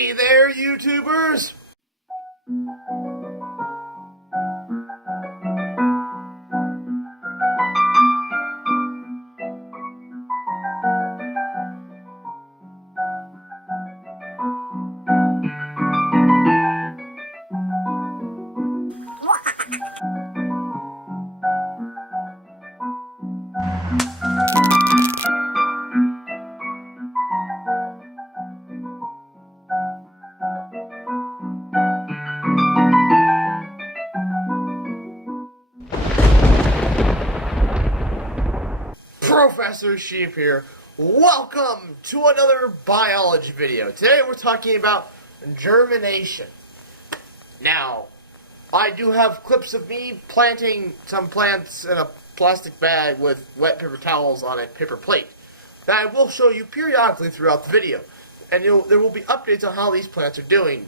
Hey there, YouTubers! Professor Sheep here. Welcome to another biology video. Today we're talking about germination. Now, I do have clips of me planting some plants in a plastic bag with wet paper towels on a paper plate that I will show you periodically throughout the video. And there will be updates on how these plants are doing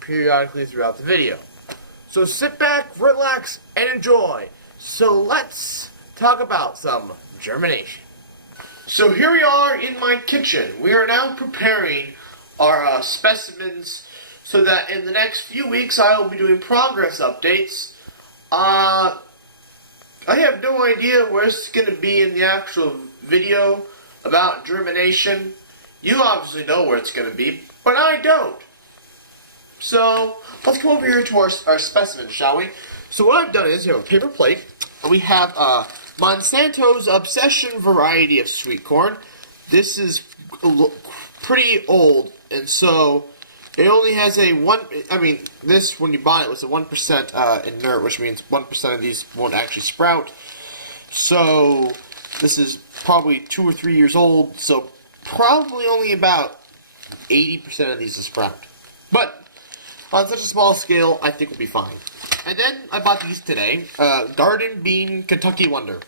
periodically throughout the video. So sit back, relax, and enjoy. So let's talk about some germination. So here we are in my kitchen. We are now preparing our specimens so that in the next few weeks I will be doing progress updates. I have no idea where it's going to be in the actual video about germination. You obviously know where it's going to be, but I don't. So let's come over here to our specimens, shall we? So what I've done is, you have a paper plate, and we have Monsanto's Obsession variety of sweet corn. This is pretty old, and so it only has a this, when you buy it, was a 1% inert, which means 1% of these won't actually sprout. So this is probably 2 or 3 years old, so probably only about 80% of these will sprout. But on such a small scale, I think we'll be fine. And then I bought these today. Garden Bean Kentucky Wonder.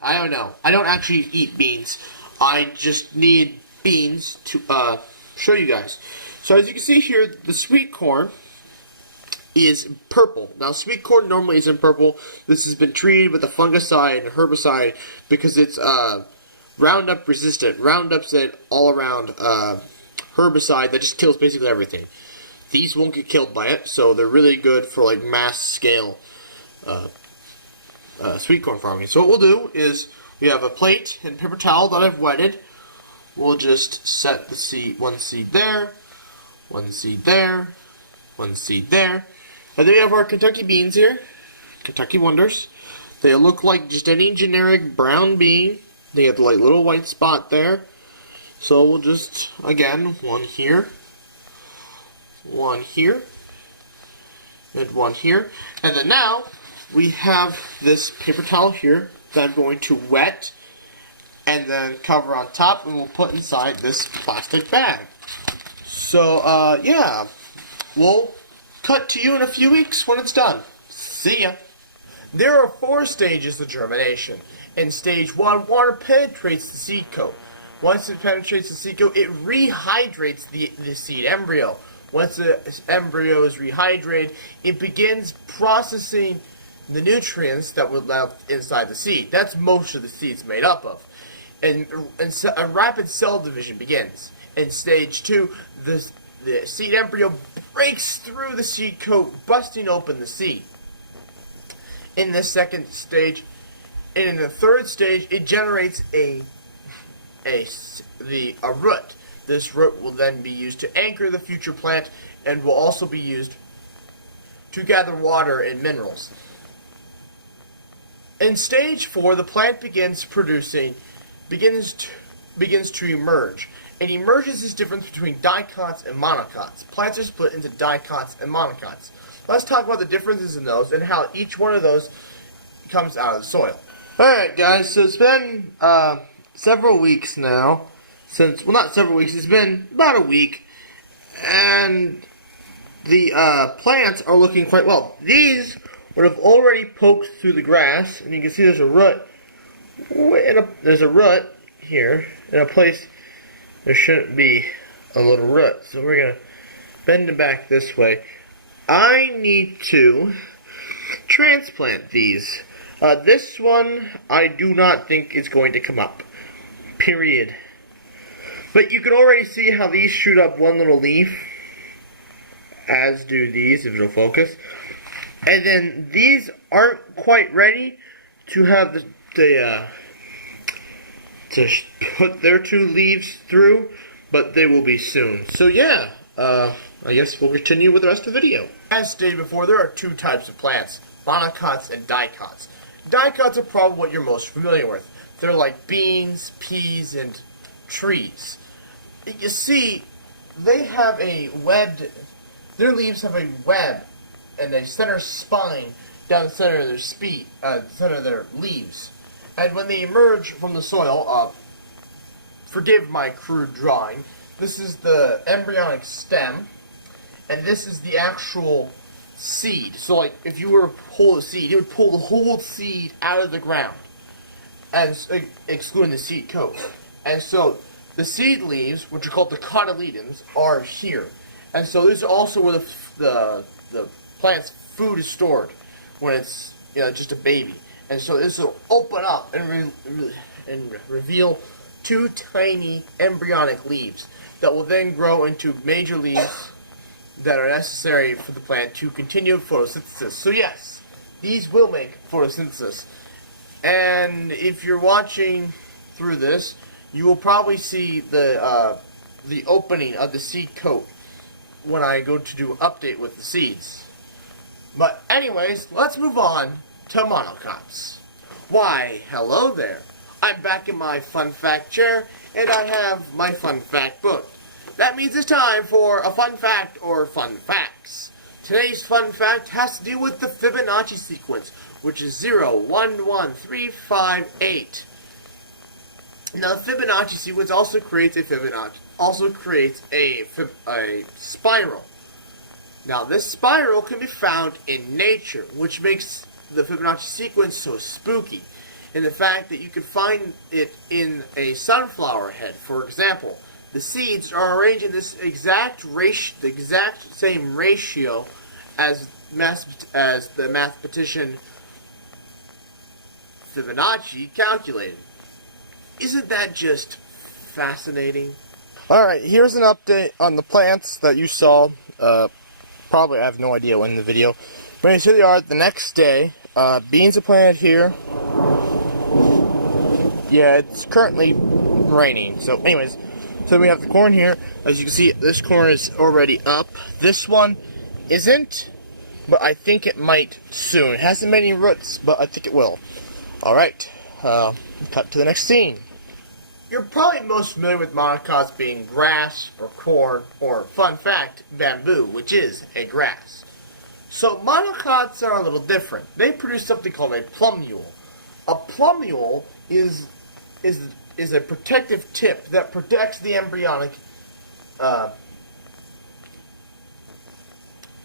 I don't know. I don't actually eat beans. I just need beans to show you guys. So as you can see here, the sweet corn is purple. Now sweet corn normally isn't purple. This has been treated with a fungicide and herbicide because it's Roundup resistant. Roundup's an all-around herbicide that just kills basically everything. These won't get killed by it, so they're really good for like mass scale sweet corn farming. So what we'll do is we have a plate and paper towel that I've wetted. We'll just set the seed, one seed there, one seed there, one seed there. And then we have our Kentucky beans here, Kentucky Wonders. They look like just any generic brown bean. They have the like little white spot there. So we'll just, again, one here, and one here. And then now we have this paper towel here that I'm going to wet and then cover on top, and we'll put inside this plastic bag. So, yeah, we'll cut to you in a few weeks when it's done. See ya. There are 4 stages of germination. In stage 1, water penetrates the seed coat. Once it penetrates the seed coat, it rehydrates the seed embryo. Once the embryo is rehydrated, it begins processing the nutrients that were left inside the seed. That's most of the seed's made up of. And so a rapid cell division begins. In stage 2, the seed embryo breaks through the seed coat, busting open the seed. In the second stage, and in the third stage, it generates a root. This root will then be used to anchor the future plant and will also be used to gather water and minerals. In stage 4, the plant begins to emerge. And emerges is difference between dicots and monocots. Plants are split into dicots and monocots. Let's talk about the differences in those and how each one of those comes out of the soil. Alright guys, so it's been several weeks now since, well, not several weeks, it's been about a week, and the plants are looking quite well. These would have already poked through the grass, and you can see there's a root. There's a root here in a place there shouldn't be a little root. So we're gonna bend it back this way. I need to transplant these. This one I do not think is going to come up. Period. But you can already see how these shoot up one little leaf, as do these, if it'll focus. And then these aren't quite ready to have to put their two leaves through, but they will be soon. So yeah, I guess we'll continue with the rest of the video. As stated before, there are two types of plants, monocots and dicots. Dicots are probably what you're most familiar with. They're like beans, peas, and trees. You see, they have a webbed, their leaves have a web and a center spine down the center of their leaves. And when they emerge from the soil, forgive my crude drawing, this is the embryonic stem, and this is the actual seed. So like, if you were to pull a seed, it would pull the whole seed out of the ground, and excluding the seed coat. And so the seed leaves, which are called the cotyledons, are here. And so this is also where the plant's food is stored when it's just a baby. And so this will open up and reveal two tiny embryonic leaves that will then grow into major leaves that are necessary for the plant to continue photosynthesis. So yes, these will make photosynthesis. And if you're watching through this, you will probably see the opening of the seed coat when I go to do an update with the seeds. But anyways, let's move on to monocots. Why, hello there. I'm back in my fun fact chair, and I have my fun fact book. That means it's time for a fun fact or fun facts. Today's fun fact has to do with the Fibonacci sequence, which is 0, 1, 1, 3, 5, 8. Now, the Fibonacci sequence also creates a spiral. Now, this spiral can be found in nature, which makes the Fibonacci sequence so spooky. And the fact that you can find it in a sunflower head, for example, the seeds are arranged in this the exact same ratio as the mathematician Fibonacci calculated. Isn't that just fascinating? Alright, here's an update on the plants that you saw. Probably, I have no idea when in the video. But anyways, here they are the next day. Beans are planted here. Yeah, it's currently raining. So anyways, so we have the corn here. As you can see, this corn is already up. This one isn't, but I think it might soon. It hasn't made any roots, but I think it will. Alright, cut to the next scene. You're probably most familiar with monocots being grass or corn, or, fun fact, bamboo, which is a grass. So monocots are a little different. They produce something called a plumule. A plumule is a protective tip that protects the embryonic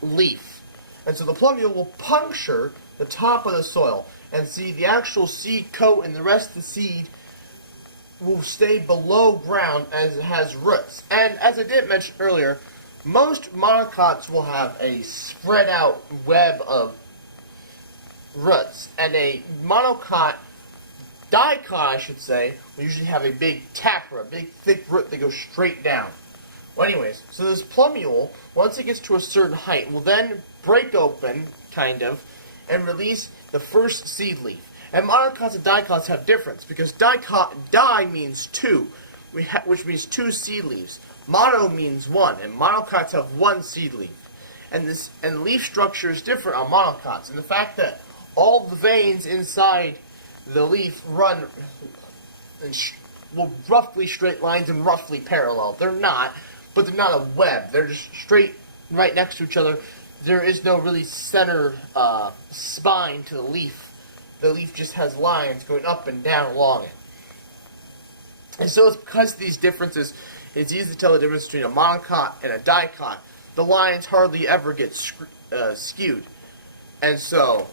leaf. And so the plumule will puncture the top of the soil, and see the actual seed coat and the rest of the seed will stay below ground as it has roots. And as I did mention earlier, most monocots will have a spread out web of roots, and a monocot, dicot I should say, will usually have a big taproot, a big thick root that goes straight down. Well anyways, so this plumule, once it gets to a certain height, will then break open, kind of, and release the first seed leaf. And monocots and dicots have difference, because di means two, which means two seed leaves. Mono means one, and monocots have one seed leaf. And the leaf structure is different on monocots, and the fact that all the veins inside the leaf run in roughly straight lines and roughly parallel. They're not, but they're not a web. They're just straight right next to each other. There is no really center spine to the leaf. The leaf just has lines going up and down along it. And so it's because of these differences, it's easy to tell the difference between a monocot and a dicot. The lines hardly ever get skewed. And so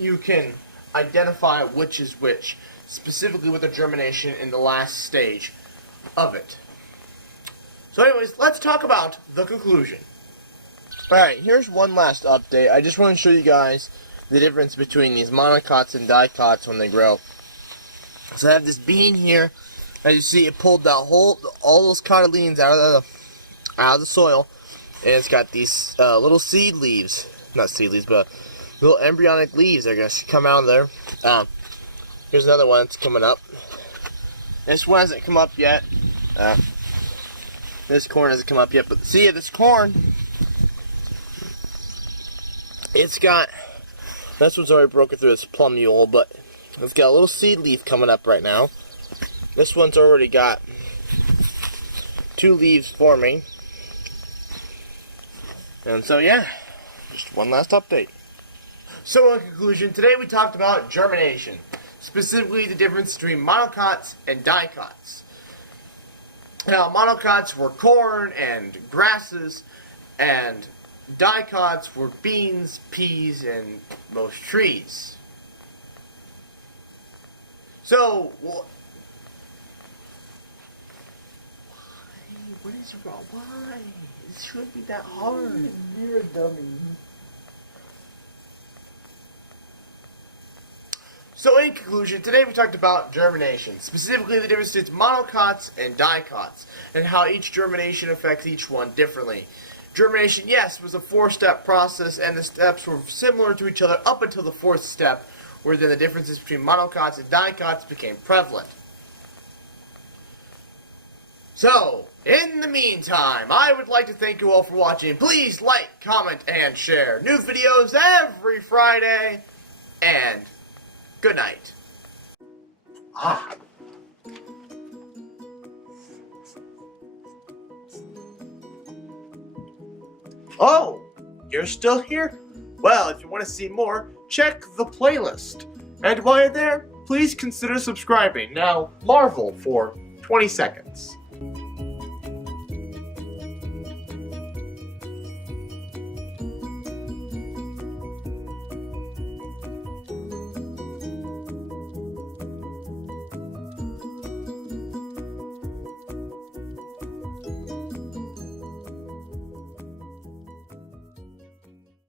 you can identify which is which, specifically with the germination in the last stage of it. So anyways, let's talk about the conclusion. Alright, here's one last update. I just want to show you guys the difference between these monocots and dicots when they grow. So I have this bean here. As you see, it pulled that all those cotyledons out of the soil, and it's got these little seed leaves, not seed leaves, but little embryonic leaves that are going to come out of there. Here's another one that's coming up. This one hasn't come up yet. This corn hasn't come up yet, but see, this corn, it's got, this one's already broken through its plumule, but it's got a little seed leaf coming up right now. This one's already got 2 leaves forming. And so, yeah, just one last update. So, in conclusion, today we talked about germination, specifically the difference between monocots and dicots. Now, monocots were corn and grasses, and dicots were beans, peas, and most trees. So, what is wrong? Why? This shouldn't be that hard. You're a dummy. So in conclusion, today we talked about germination, specifically the difference between monocots and dicots, and how each germination affects each one differently. Germination, yes, was a 4-step process, and the steps were similar to each other up until the 4th step, where then the differences between monocots and dicots became prevalent. So, in the meantime, I would like to thank you all for watching. Please like, comment, and share. New videos every Friday, and good night. Oh, you're still here? Well, if you want to see more, check the playlist. And while you're there, please consider subscribing. Now, Marvel for 20 seconds.